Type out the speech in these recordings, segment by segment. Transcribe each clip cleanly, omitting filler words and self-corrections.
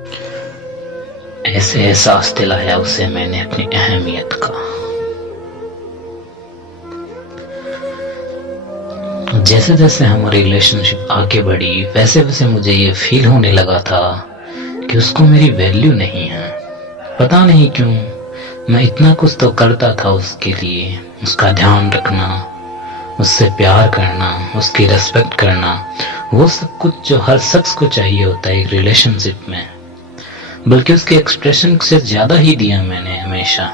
ऐसे एहसास दिलाया उसे मैंने अपनी अहमियत का। जैसे जैसे हमारी रिलेशनशिप आगे बढ़ी वैसे वैसे मुझे ये फील होने लगा था कि उसको मेरी वैल्यू नहीं है। पता नहीं क्यों मैं इतना कुछ तो करता था उसके लिए, उसका ध्यान रखना, उससे प्यार करना, उसकी रेस्पेक्ट करना, वो सब कुछ जो हर शख्स को चाहिए होता है एक रिलेशनशिप में। बल्कि उसके एक्सप्रेशन से ज्यादा ही दिया मैंने हमेशा।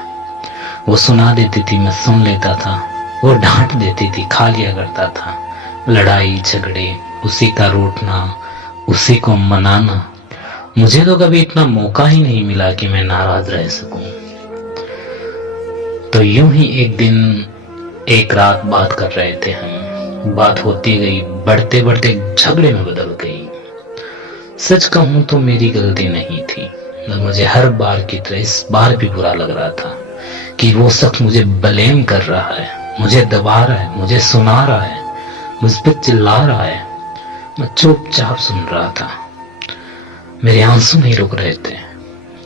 वो सुना देती थी, मैं सुन लेता था। वो डांट देती थी, खा लिया करता था। लड़ाई झगड़े, उसी का रूठना, उसी को मनाना। मुझे तो कभी इतना मौका ही नहीं मिला कि मैं नाराज रह सकूं। तो यूं ही एक दिन एक रात बात कर रहे थे हम, बात होती गई, बढ़ते बढ़ते झगड़े में बदल गई। सच कहूं तो मेरी गलती नहीं थी, मुझे हर बार की तरह इस बार भी बुरा लग रहा था कि वो शख्स मुझे ब्लेम कर रहा है, मुझे दबा रहा है, मुझे सुना रहा है, मुझ पर चिल्ला रहा है। मैं चुपचाप सुन रहा था, मेरे आंसू नहीं रुक रहे थे।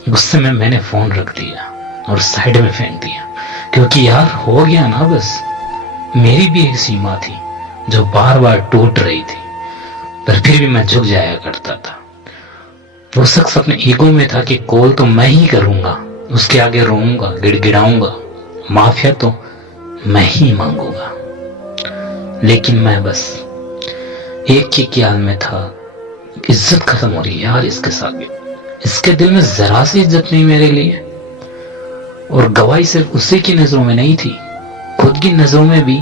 गुस्से में मैंने फोन रख दिया और साइड में फेंक दिया, क्योंकि यार हो गया ना बस। मेरी भी एक सीमा थी जो बार बार टूट रही थी, पर फिर भी मैं झुक जाया करता था। वो शख्स अपने ईगो में था कि कॉल तो मैं ही करूंगा, उसके आगे रोऊंगा, गिड़गिड़ाऊंगा, माफिया तो मैं ही मांगूंगा। लेकिन मैं बस एक ही ख्याल में था, इज्जत खत्म हो रही यार इसके साथ। इसके दिल में जरा सी इज्जत नहीं मेरे लिए। और गवाही सिर्फ उसी की नजरों में नहीं थी, खुद की नजरों में भी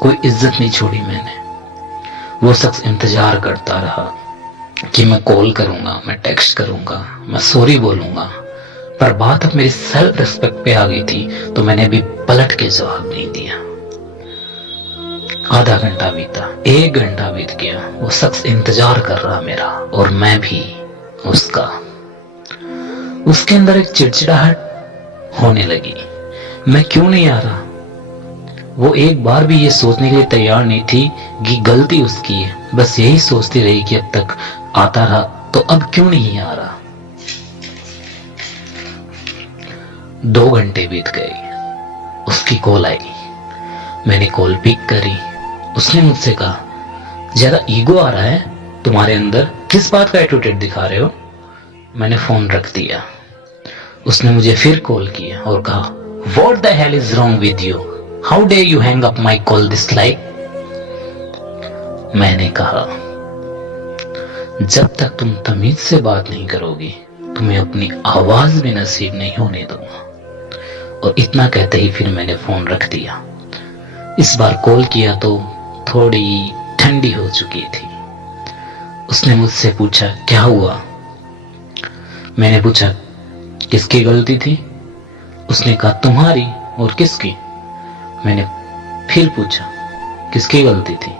कोई इज्जत नहीं छोड़ी मैंने। वो शख्स इंतजार करता रहा कि मैं कॉल करूंगा, मैं टेक्स्ट करूंगा, मैं सॉरी बोलूंगा। पर बात अब मेरी सेल्फ रिस्पेक्ट पे आ गई थी, तो मैंने भी पलट के जवाब नहीं दिया। आधा घंटा बीता, 1 घंटा बीत गया। वो शख्स इंतजार कर रहा मेरा, और मैं भी उसका। उसके अंदर एक चिड़चिड़ाहट होने लगी, मैं क्यों नहीं आ रहा। वो एक बार भी ये सोचने के लिए तैयार नहीं थी कि गलती उसकी है, बस यही सोचती रही कि अब तक आता रहा तो अब क्यों नहीं आ रहा। 2 घंटे बीत गए, उसकी कॉल आई, मैंने कॉल पिक करी। उसने मुझसे कहा, ज्यादा ईगो आ रहा है तुम्हारे अंदर, किस बात का एटीट्यूड दिखा रहे हो। मैंने फोन रख दिया। उसने मुझे फिर कॉल किया और कहा, What the hell is wrong with you? How dare you hang up my call this like? मैंने कहा, जब तक तुम तमीज से बात नहीं करोगी तुम्हें अपनी आवाज भी नसीब नहीं होने दूंगा। और इतना कहते ही फिर मैंने फोन रख दिया। इस बार कॉल किया तो थोड़ी ठंडी हो चुकी थी। उसने मुझसे पूछा, क्या हुआ। मैंने पूछा, किसकी गलती थी। उसने कहा, तुम्हारी। और किसकी। मैंने फिर पूछा, किसकी गलती थी।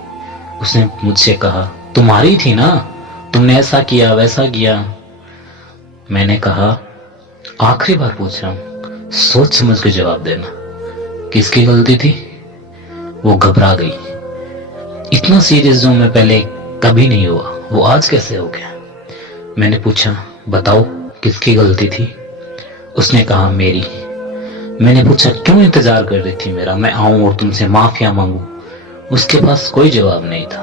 उसने मुझसे कहा, तुम्हारी थी ना, तुमने ऐसा किया वैसा किया। मैंने कहा, आखिरी बार पूछ रहा हूं, सोच समझ के जवाब देना, किसकी गलती थी। वो घबरा गई। इतना सीरियस जो मैं पहले कभी नहीं हुआ, वो आज कैसे हो गया। मैंने पूछा, बताओ किसकी गलती थी। उसने कहा, मेरी। मैंने पूछा, क्यों इंतजार कर रही थी मेरा, मैं आऊं और तुमसे माफिया मांगू। उसके पास कोई जवाब नहीं था।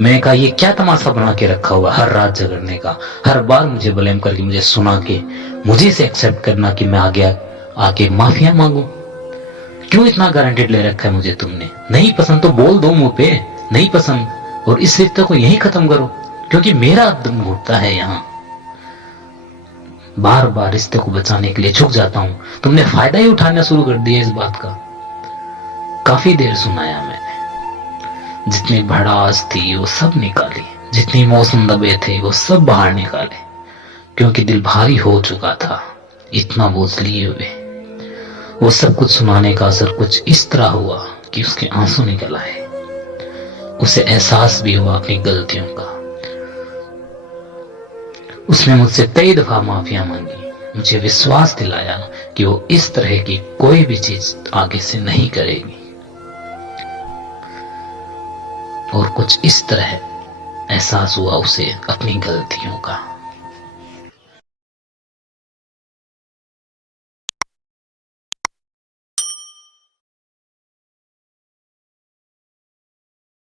मैंने कहा, ये क्या तमाशा बना के रखा हुआ हर रात झगड़ने का, हर बार मुझे ब्लेम करके, मुझे सुना के, मुझे से एक्सेप्ट करना कि मैं आगे माफिया मांगू। क्यों इतना गारंटेड ले रखा है मुझे तुमने। नहीं पसंद तो बोल दो मुंह पे, नहीं पसंद, और इस रिश्ते को यही खत्म करो, क्योंकि मेरा दम घुटता है यहाँ। बार बार रिश्ते को बचाने के लिए झुक जाता हूं, तुमने फायदा ही उठाना शुरू कर दिया इस बात का। काफी देर सुनाया मैंने, जितनी भड़ास थी वो सब निकाली, जितनी मौसम दबे थे वो सब बाहर निकाले, क्योंकि दिल भारी हो चुका था इतना बोझ लिए हुए। वो सब कुछ सुनाने का असर कुछ इस तरह हुआ कि उसके आंसू निकल आए। उसे एहसास भी हुआ अपनी गलतियों का। उसने मुझसे कई दफा माफिया मांगी, मुझे विश्वास दिलाया कि वो इस तरह की कोई भी चीज आगे से नहीं करेगी। और कुछ इस तरह एहसास हुआ उसे अपनी गलतियों का।